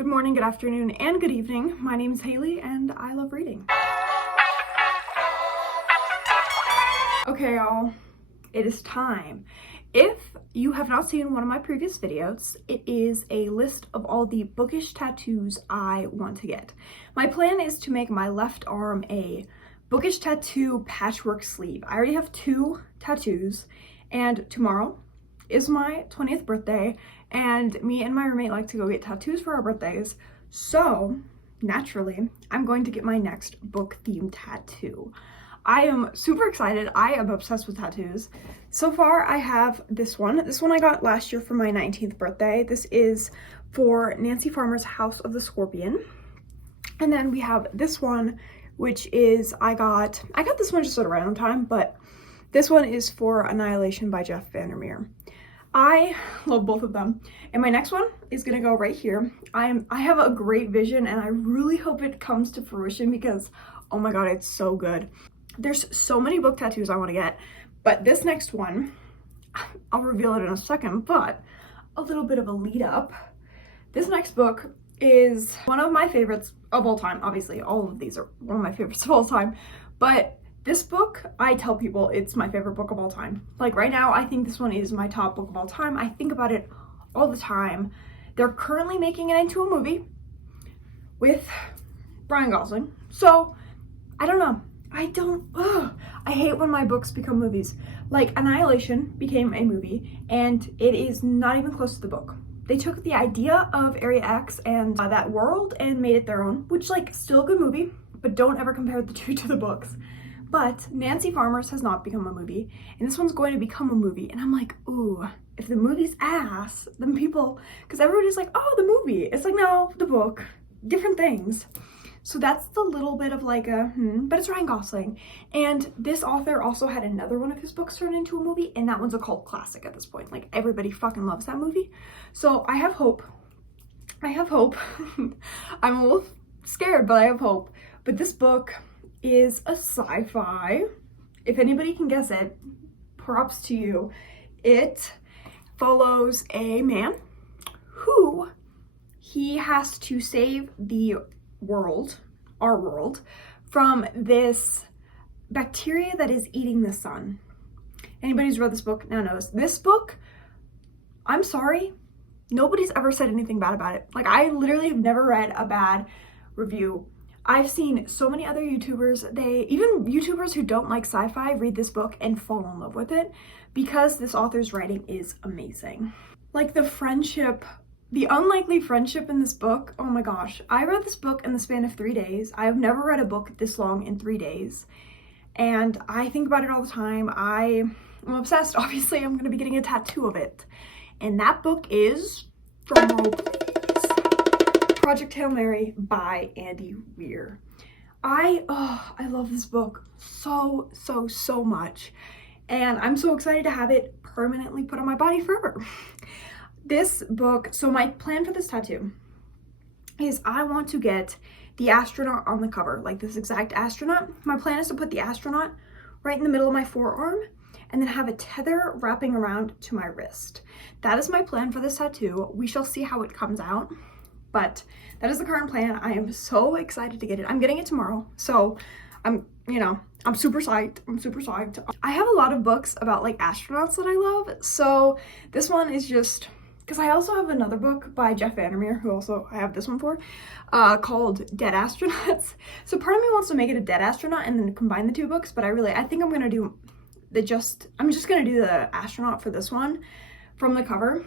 Good morning, good afternoon, and good evening. My name is Haley and I love reading. Okay, y'all, it is time. If you have not seen one of my previous videos, it is a list of all the bookish tattoos I want to get. My plan is to make my left arm a bookish tattoo patchwork sleeve. I already have 2 tattoos, and tomorrow is my 20th birthday, and me and my roommate like to go get tattoos for our birthdays. So naturally, I'm going to get my next book themed tattoo. I am super excited. I am obsessed with tattoos. So far, I have this one. This one I got last year for my 19th birthday. This is for Nancy Farmer's House of the Scorpion. And then we have this one, which is, I got this one just at a random time, but this one is for Annihilation by Jeff Vandermeer. I love both of them. And my next one is gonna go right here. I have a great vision and I really hope it comes to fruition because, oh my God, it's so good. There's so many book tattoos I want to get, but this next one, I'll reveal it in a second, but a little bit of a lead up. This next book is one of my favorites of all time. Obviously, all of these are one of my favorites of all time, but this book, I tell people it's my favorite book of all time. Like right now, I think this one is my top book of all time. I think about it all the time. They're currently making it into a movie with Ryan Gosling. So, I don't know. I hate when my books become movies. Like Annihilation became a movie and it is not even close to the book. They took the idea of Area X and that world and made it their own, which like still a good movie, but don't ever compare the two to the books. But Nancy Farmer's has not become a movie, and this one's going to become a movie. And I'm like, ooh, if the movie's ass, then people, because everybody's like, oh, the movie. It's like, no, the book, different things. So that's the little bit of like a, but it's Ryan Gosling. And this author also had another one of his books turned into a movie, and that one's a cult classic at this point. Like everybody fucking loves that movie. So I have hope. I'm a little scared, but I have hope. But this book is a sci-fi. If anybody can guess it, props to you. It follows a man who he has to save the world, our world, from this bacteria that is eating the sun. Anybody who's read this book now knows. This book, I'm sorry, nobody's ever said anything bad about it. Like I literally have never read a bad review. I've seen so many other YouTubers, even YouTubers who don't like sci-fi read this book and fall in love with it because this author's writing is amazing. Like the friendship, the unlikely friendship in this book, oh my gosh. I read this book in the span of 3 days. I've never read a book this long in 3 days. And I think about it all the time. I'm obsessed. Obviously, I'm gonna be getting a tattoo of it. And that book is, drumroll please, Project Hail Mary by Andy Weir. I love this book so much. And I'm so excited to have it permanently put on my body forever. This book, so my plan for this tattoo is I want to get the astronaut on the cover, like this exact astronaut. My plan is to put the astronaut right in the middle of my forearm and then have a tether wrapping around to my wrist. That is my plan for this tattoo. We shall see how it comes out. But that is the current plan. I am so excited to get it. I'm getting it tomorrow. So I'm super psyched. I have a lot of books about like astronauts that I love. So this one is just, because I also have another book by Jeff Vandermeer, who also I have this one for, called Dead Astronauts. So part of me wants to make it a dead astronaut and then combine the 2 books, but I think I'm gonna do I'm just gonna do the astronaut for this one from the cover.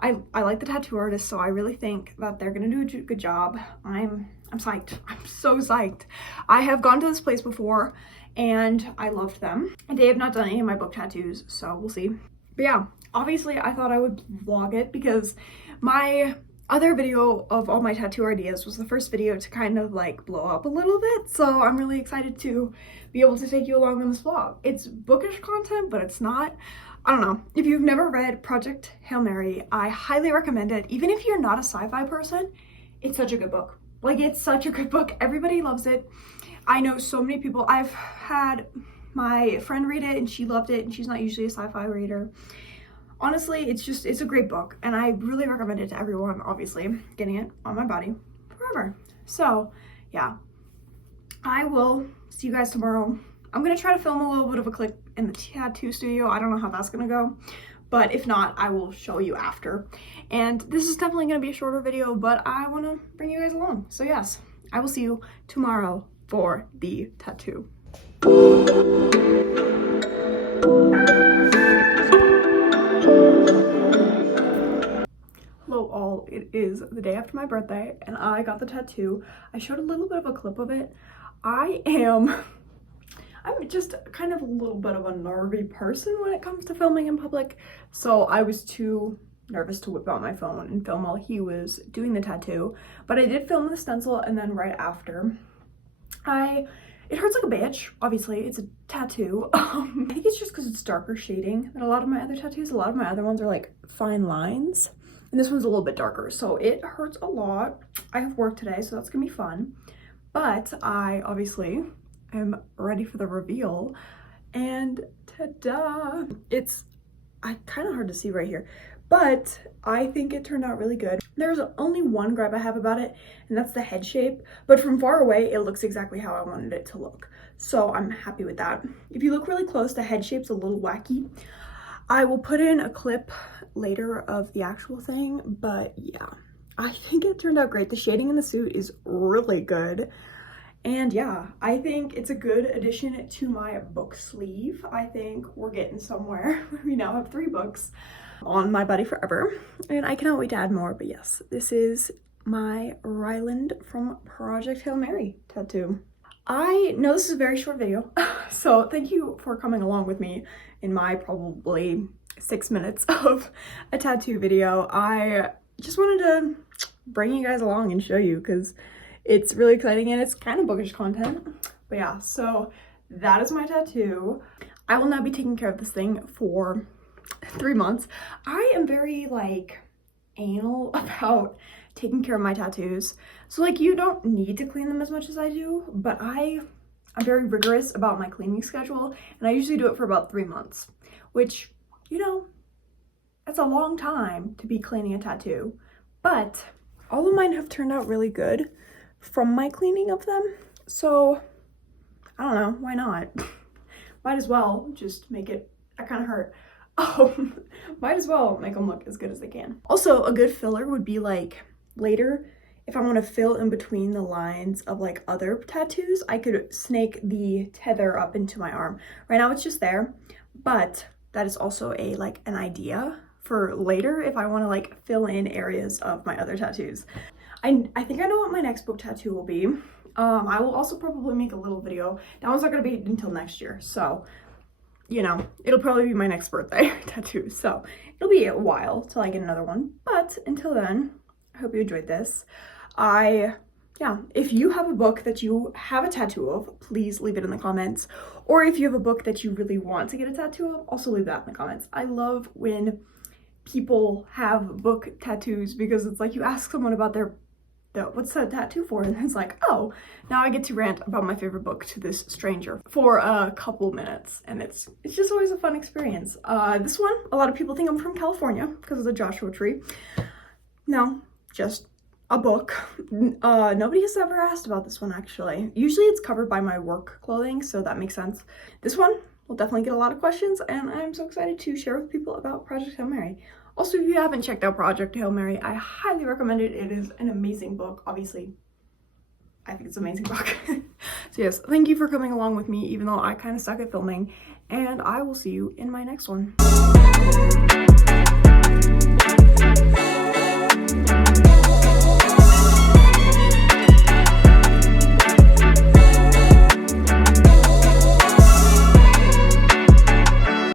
I like the tattoo artist, so I really think that they're gonna do a good job. I'm psyched. I'm so psyched. I have gone to this place before and I loved them. They have not done any of my book tattoos, so we'll see. But yeah, obviously I thought I would vlog it because my other video of all my tattoo ideas was the first video to kind of like blow up a little bit. So I'm really excited to be able to take you along on this vlog. It's bookish content, but it's not. I don't know. If you've never read Project Hail Mary, I highly recommend it. Even if you're not a sci-fi person, it's such a good book. Like, it's such a good book. Everybody loves it. I know so many people. I've had my friend read it and she loved it, and she's not usually a sci-fi reader. honestly, it's a great book, and I really recommend it to everyone, obviously, getting it on my body forever. So, yeah, I will see you guys tomorrow. I'm gonna try to film a little bit of a clip in the tattoo studio. I don't know how that's gonna go, but if not, I will show you after. And this is definitely gonna be a shorter video, but I wanna bring you guys along. So yes, I will see you tomorrow for the tattoo. Hello all, it is the day after my birthday and I got the tattoo. I showed a little bit of a clip of it. I'm just kind of a little bit of a nervy person when it comes to filming in public, so I was too nervous to whip out my phone and film while he was doing the tattoo. But I did film the stencil, and then right after, it hurts like a bitch. Obviously, it's a tattoo. I think it's just because it's darker shading than a lot of my other tattoos. A lot of my other ones are like fine lines, and this one's a little bit darker, so it hurts a lot. I have work today, so that's gonna be fun. But I obviously am ready for the reveal, and ta-da! It's kind of hard to see right here, but I think it turned out really good. There's only one gripe I have about it, and that's the head shape, but from far away it looks exactly how I wanted it to look, so I'm happy with that. If you look really close, the head shape's a little wacky. I will put in a clip later of the actual thing, but yeah, I think it turned out great. The shading in the suit is really good. And yeah, I think it's a good addition to my book sleeve. I think we're getting somewhere. We now have 3 books on my body forever, and I cannot wait to add more. But yes, this is my Ryland from Project Hail Mary tattoo. I know this is a very short video, so thank you for coming along with me in my probably 6 minutes of a tattoo video. I just wanted to bring you guys along and show you, because it's really exciting and it's kind of bookish content. But yeah, so that is my tattoo. I will now be taking care of this thing for 3 months. I am very like anal about taking care of my tattoos. So like, you don't need to clean them as much as I do, but I'm very rigorous about my cleaning schedule, and I usually do it for about 3 months, which, you know, that's a long time to be cleaning a tattoo. But all of mine have turned out really good from my cleaning of them, so I don't know, why not? Might as well just make it, that kind of hurt. Might as well make them look as good as they can. Also, a good filler would be like later, if I want to fill in between the lines of like other tattoos, I could snake the tether up into my arm. Right now it's just there, but that is also an idea for later if I want to like fill in areas of my other tattoos. I think I know what my next book tattoo will be. I will also probably make a little video. That one's not gonna be until next year, so you know, it'll probably be my next birthday tattoo, so it'll be a while till I get another one. But until then, I hope you enjoyed this. Yeah, if you have a book that you have a tattoo of, please leave it in the comments. Or if you have a book that you really want to get a tattoo of, also leave that in the comments. I love when people have book tattoos, because it's like you ask someone about their what's that tattoo for, and it's like, oh, now I get to rant about my favorite book to this stranger for a couple minutes, and it's just always a fun experience. This one, a lot of people think I'm from California because of the Joshua tree. No, just a book. Nobody has ever asked about this one, actually. Usually it's covered by my work clothing, so that makes sense. This one will definitely get a lot of questions, and I'm so excited to share with people about Project Hail Mary. Also, if you haven't checked out Project Hail Mary, I highly recommend it. It is an amazing book. Obviously, I think it's an amazing book. So yes, thank you for coming along with me, even though I kind of suck at filming, and I will see you in my next one.